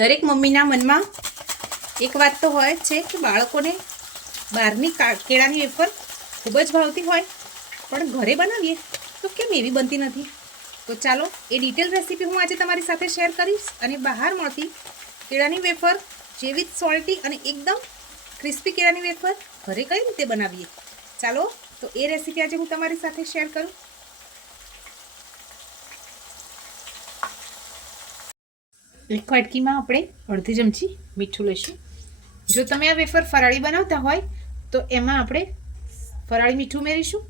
દરેક મમ્મીના મનમાં એક વાત તો હોય જ છે કે બાળકોને બહારની કેળાની વેફર ખૂબ જ ભાવતી હોય, પણ ઘરે બનાવીએ તો કેમ એવી બનતી નથી. તો ચાલો એ ડિટેલ રેસીપી હું આજે તમારી સાથે શેર કરીશ અને બહાર મળતી કેળાની વેફર જેવી જ સોલ્ટી અને એકદમ ક્રિસ્પી કેળાની વેફર ઘરે કઈ રીતે બનાવીએ, ચાલો તો એ રેસીપી આજે હું તમારી સાથે શેર કરું. એક વાટકીમાં આપણે અડધી ચમચી મીઠું લઈશું. જો તમે આ વેફર ફરાળી બનાવતા હોય તો એમાં આપણે ફરાળી મીઠું ઉમેરીશું.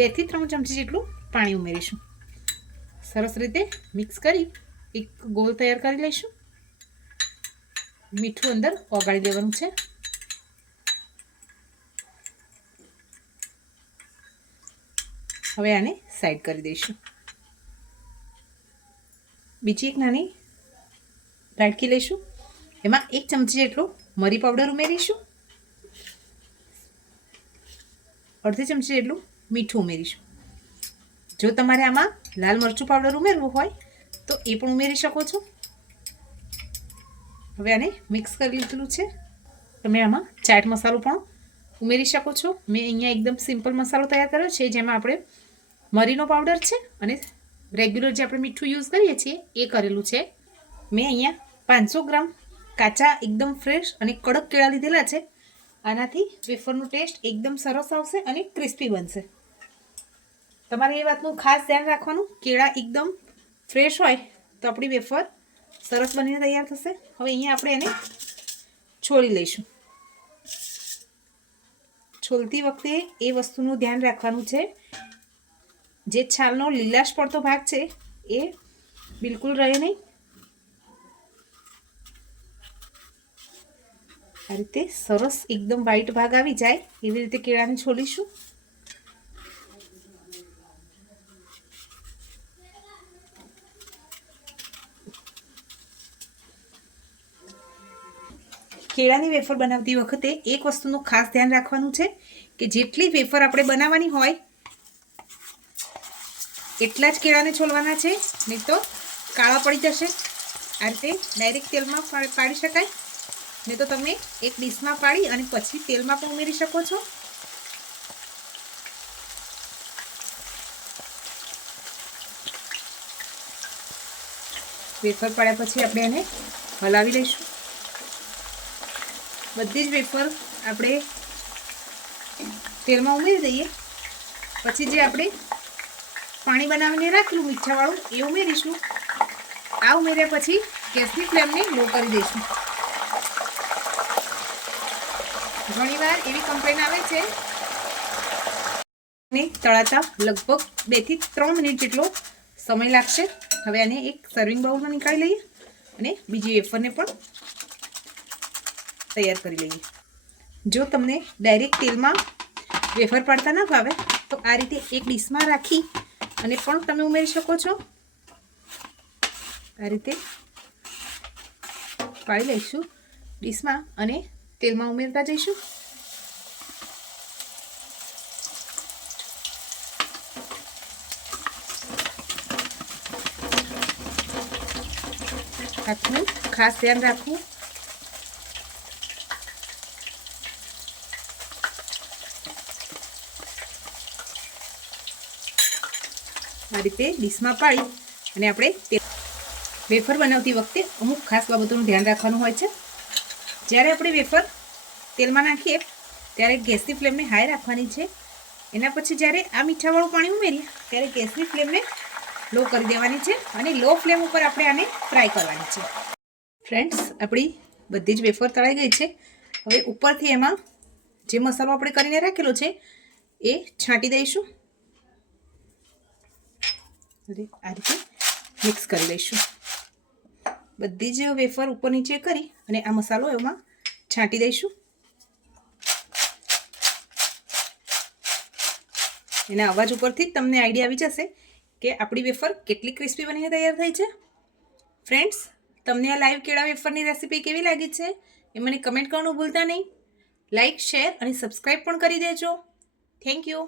2 થી 3 ચમચી જેટલું પાણી ઉમેરીશું. સરસ રીતે મિક્સ કરી એક ગોળ તૈયાર કરી લઈશું. મીઠું અંદર ઓગાળી દેવાનું છે. હવે આને સાઈડ કરી દઈશું. બીજી એક નાની વાટકી લઈશું. એમાં 1 ચમચી જેટલો મરી પાવડર ઉમેરીશું. અડધી ચમચી જેટલું મીઠું ઉમેરીશું. જો તમારે આમાં લાલ મરચું પાવડર ઉમેરવું હોય તો એ પણ ઉમેરી શકો છો. હવે આને મિક્સ કરી લીધેલું છે. તમે આમાં ચાટ મસાલો પણ ઉમેરી શકો છો. મેં અહીંયા એકદમ સિમ્પલ મસાલો તૈયાર કર્યો છે, જેમાં આપણે મરીનો પાવડર છે અને રેગ્યુલર જે આપણે મીઠું યુઝ કરીએ છીએ એ કરેલું છે. મેં અહીંયા 500 ગ્રામ કાચા એકદમ ફ્રેશ અને કડક કેળા લીધેલા છે. આનાથી વેફરનો ટેસ્ટ એકદમ સરસ આવશે અને ક્રિસ્પી બનશે. તમારે એ વાતનું ખાસ ધ્યાન રાખવાનું, કેળા એકદમ ફ્રેશ હોય તો આપણી વેફર સરસ બનીને તૈયાર થશે. હવે અહીંયા આપણે એને છોલી લઈશું. છોલતી વખતે એ વસ્તુનું ધ્યાન રાખવાનું છે, જે છાલનો લીલાશ પડતો ભાગ છે એ બિલકુલ રહે નહીં. આ રીતે સરસ એકદમ વ્હાઈટ ભાગ આવી જાય એવી રીતે કેળાને છોલીશું. કેળાની વેફર બનાવતી વખતે એક વસ્તુનું ખાસ ધ્યાન રાખવાનું છે કે જેટલી વેફર આપણે બનાવવાની હોય એટલા જ કેળાને છોલવાના છે, નહીં તો કાળા પડી જશે. આ રીતે ડાયરેક્ટ તેલમાં પાડી શકાય, નહીં તો તમે એક ડીશમાં પાડી અને પછી તેલમાં પણ ઉમેરી શકો છો. વેફર પાડ્યા પછી આપણે એને હલાવી લઈશું. બધી જ વેફર આપણે તેલમાં ઉમેરી દઈએ. પછી જે આપણે પાણી બનાવીને રાખેલું મીઠાવાળું એ ઉમેરીશું. આ ઉમેર્યા પછી ગેસની ફ્લેમને લો કરી દઈશું. ઘણીવાર એવી કમ્પ્લેન આવે છે ને તળાતા લગભગ 2 થી 3 મિનિટ જેટલો સમય લાગશે. હવે આને એક સર્વિંગ બાઉલમાં નીકાળી લઈએ અને બીજી વેફરને પણ તૈયાર કરી લઈએ. જો તમને ડાયરેક્ટ તેલમાં વેફર પાડતા ના ફાવે તો આ રીતે એક ડીશમાં રાખી અને પણ તમે ઉમેરી શકો છો. આ રીતે પાડી લઈશું ડીશમાં અને તેલમાં ઉમેરતા જઈશું. આટલું ખાસ ધ્યાન રાખવું. આ રીતે ડીશમાં પાડી અને આપણે વેફર બનાવતી વખતે અમુક ખાસ બાબતોનું ધ્યાન રાખવાનું હોય છે. જ્યારે આપણે વેફર તેલમાં નાખીએ ત્યારે ગેસની ફ્લેમને હાઈ રાખવાની છે. એના પછી જ્યારે આ મીઠાવાળું પાણી ઉમેરીએ ત્યારે ગેસની ફ્લેમને લો કરી દેવાની છે અને લો ફ્લેમ ઉપર આપણે આને ફ્રાય કરવાની છે. ફ્રેન્ડ્સ, આપણી બધી જ વેફર તળાઈ ગઈ છે. હવે ઉપરથી એમાં જે મસાલો આપણે કરીને રાખેલો છે એ છાંટી દઈશું. આ રીતે મિક્સ કરી લઈશું. બધી જ વેફર ઉપર નીચે કરી અને આ મસાલો એમાં છાંટી દઈશું. એના અવાજ ઉપરથી જ તમને આઈડિયા આવી જશે કે આપણી વેફર કેટલી ક્રિસ્પી બનીને તૈયાર થઈ છે. ફ્રેન્ડ્સ, તમને આ લાઈવ કેળા વેફરની રેસીપી કેવી લાગી છે એ મને કમેન્ટ કરવાનું ભૂલતા નહીં. લાઈક, શેર અને સબસ્ક્રાઈબ પણ કરી દેજો. Thank you.